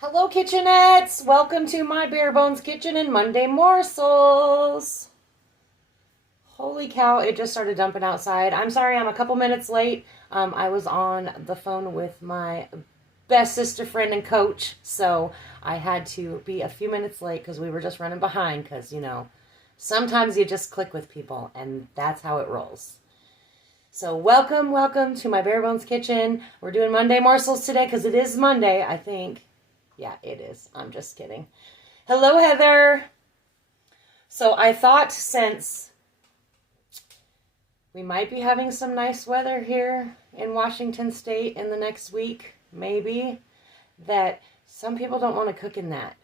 Hello, kitchenettes! Welcome to my bare bones kitchen and Monday morsels. Holy cow, it just started dumping outside. I'm sorry, I'm a couple minutes late. I was on the phone with my best sister friend and coach, so I had to be a few minutes late because we were just running behind because, sometimes you just click with people, and that's how it rolls. So welcome to my bare bones kitchen. We're doing Monday morsels today because it is Monday, I think. Yeah, it is. I'm just kidding. Hello, Heather. So I thought since we might be having some nice weather here in Washington State in the next week, maybe, that some people don't want to cook in that.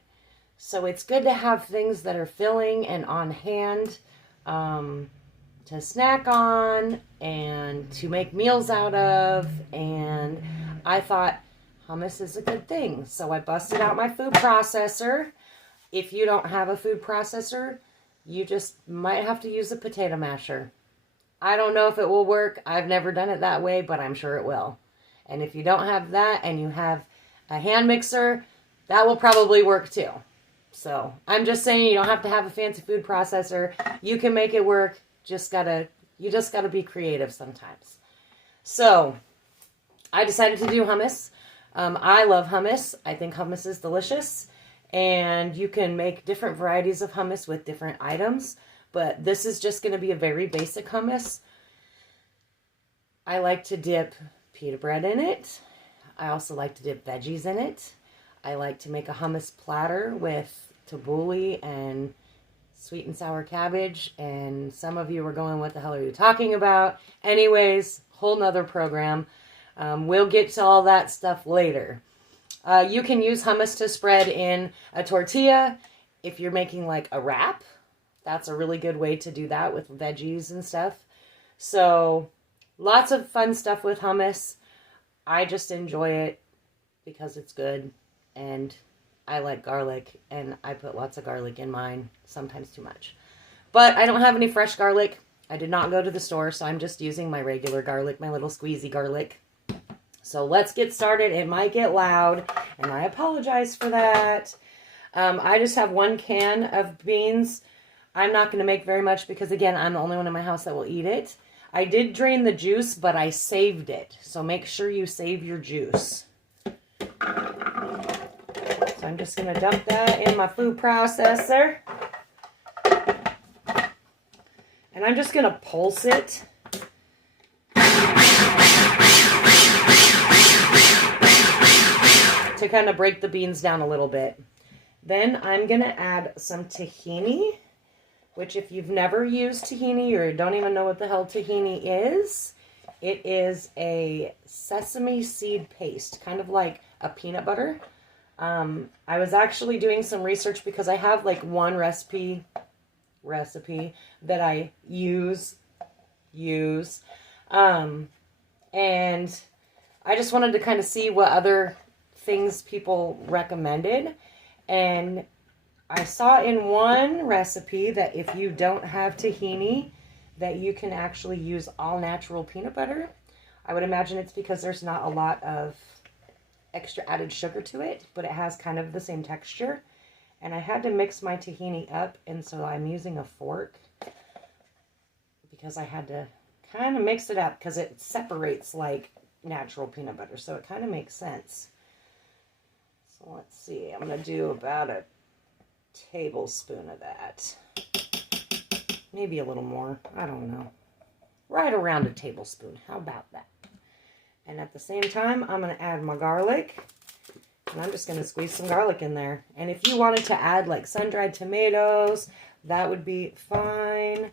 So it's good to have things that are filling and on hand to snack on and to make meals out of. And I thought hummus is a good thing. So I busted out my food processor. If you don't have a food processor, you just might have to use a potato masher. I don't know if it will work. I've never done it that way, but I'm sure it will. And if you don't have that and you have a hand mixer, that will probably work too. So I'm just saying you don't have to have a fancy food processor. You can make it work. You just gotta be creative sometimes. So I decided to do hummus. I love hummus. I think hummus is delicious. And you can make different varieties of hummus with different items. But this is just going to be a very basic hummus. I like to dip pita bread in it. I also like to dip veggies in it. I like to make a hummus platter with tabbouleh and sweet and sour cabbage. And some of you were going, what the hell are you talking about? Anyways, whole nother program. We'll get to all that stuff later. You can use hummus to spread in a tortilla if you're making like a wrap. That's a really good way to do that with veggies and stuff. So lots of fun stuff with hummus. I just enjoy it because it's good and I like garlic and I put lots of garlic in mine, sometimes too much. But I don't have any fresh garlic. I did not go to the store, so I'm just using my regular garlic, my little squeezy garlic. So let's get started. It might get loud, and I apologize for that. I just have 1 can of beans. I'm not going to make very much because, again, I'm the only one in my house that will eat it. I did drain the juice, but I saved it. So make sure you save your juice. So I'm just going to dump that in my food processor. And I'm just going to pulse it. To kind of break the beans down a little bit. Then I'm going to add some tahini, which if you've never used tahini or don't even know what the hell tahini is, it is a sesame seed paste, kind of like a peanut butter. I was actually doing some research because I have like one recipe that I use. And I just wanted to kind of see what other things people recommended, and I saw in one recipe that if you don't have tahini, that you can actually use all natural peanut butter. I would imagine it's because there's not a lot of extra added sugar to it, but it has kind of the same texture. And I had to mix my tahini up, and so I'm using a fork because I had to kind of mix it up because it separates like natural peanut butter, so it kind of makes sense. So let's see, I'm going to do about a tablespoon of that. Maybe a little more, I don't know. Right around a tablespoon, how about that? And at the same time, I'm going to add my garlic. And I'm just going to squeeze some garlic in there. And if you wanted to add like sun-dried tomatoes, that would be fine.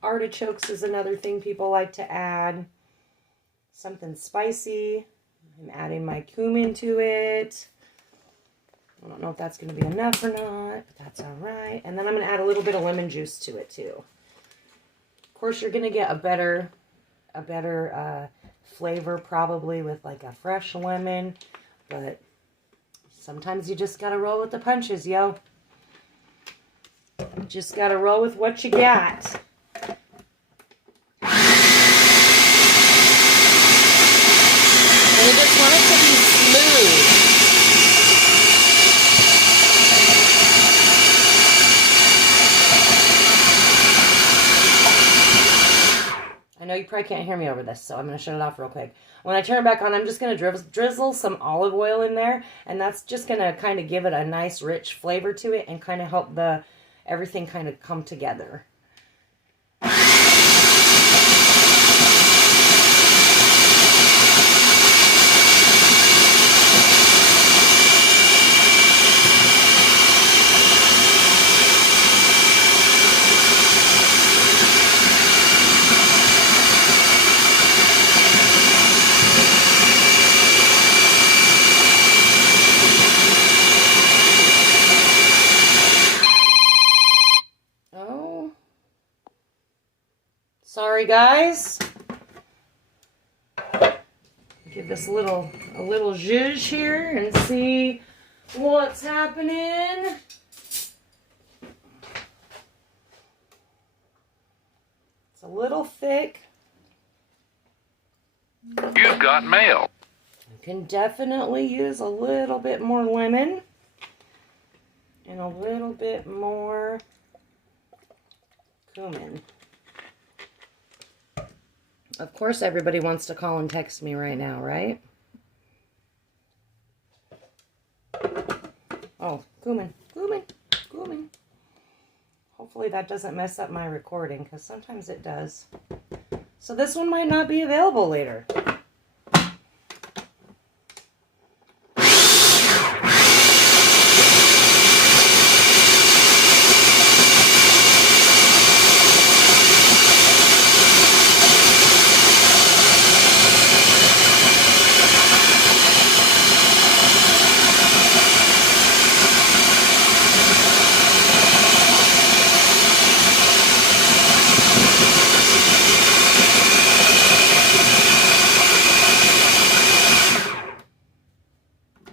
Artichokes is another thing people like to add. Something spicy. I'm adding my cumin to it. I don't know if that's going to be enough or not, but that's all right. And then I'm going to add a little bit of lemon juice to it too. Of course, you're going to get a better flavor probably with like a fresh lemon, but sometimes you just got to roll with the punches, yo. Just got to roll with what you got. I just want it to be smooth. you probably can't hear me over this, so I'm going to shut it off real quick. When I turn it back on, I'm just going to drizzle some olive oil in there, and that's just going to kind of give it a nice rich flavor to it and kind of help everything kind of come together. Sorry, guys. Give this a little zhuzh here and see what's happening. It's a little thick. You've got mail. You can definitely use a little bit more lemon and a little bit more cumin. Of course, everybody wants to call and text me right now, right? Oh, cumin. Hopefully that doesn't mess up my recording, because sometimes it does. So this one might not be available later.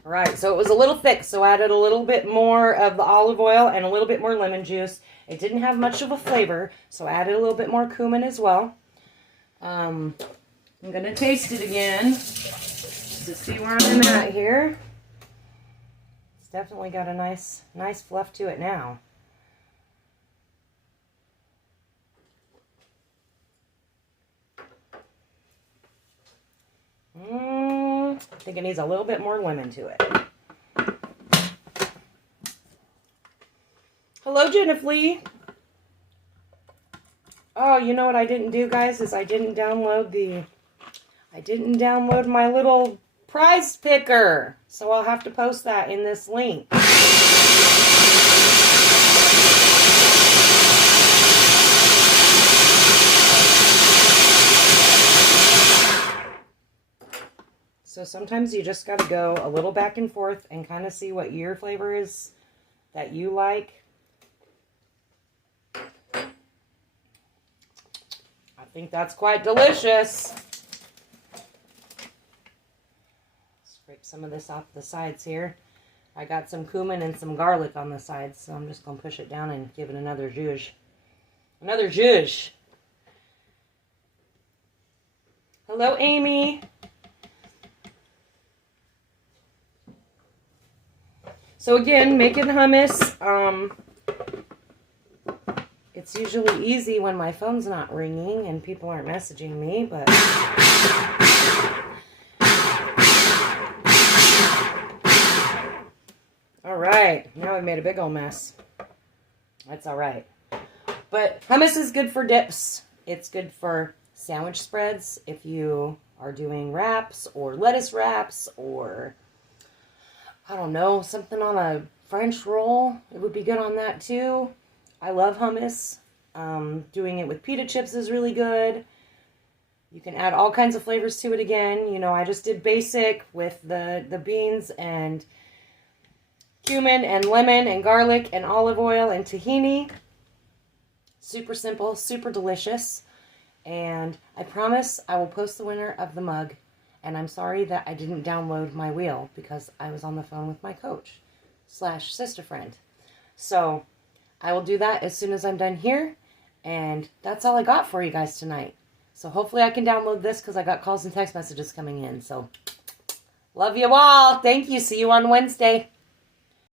Right, so it was a little thick, so I added a little bit more of the olive oil and a little bit more lemon juice. It didn't have much of a flavor, so I added a little bit more cumin as well. I'm going to taste it again to see where I'm at here. It's definitely got a nice fluff to it now. I think it needs a little bit more lemon to it. Hello, Jennifer. Oh, you know what I didn't do, guys, is I didn't download my little prize picker. So I'll have to post that in this link. So sometimes you just got to go a little back and forth and kind of see what your flavor is that you like. I think that's quite delicious. Scrape some of this off the sides here. I got some cumin and some garlic on the sides, so I'm just going to push it down and give it another zhuzh. Another zhuzh. Hello, Amy. So again, making hummus, it's usually easy when my phone's not ringing and people aren't messaging me, but all right, now we made a big old mess. That's all right. But hummus is good for dips. It's good for sandwich spreads if you are doing wraps or lettuce wraps or I don't know, something on a French roll. It would be good on that too. I love hummus. Doing it with pita chips is really good. You can add all kinds of flavors to it again. You know, I just did basic with the beans and cumin and lemon and garlic and olive oil and tahini. Super simple, super delicious. And I promise I will post the winner of the mug. And I'm sorry that I didn't download my wheel because I was on the phone with my coach / sister friend. So I will do that as soon as I'm done here. And that's all I got for you guys tonight. So hopefully I can download this because I got calls and text messages coming in. So love you all. Thank you. See you on Wednesday.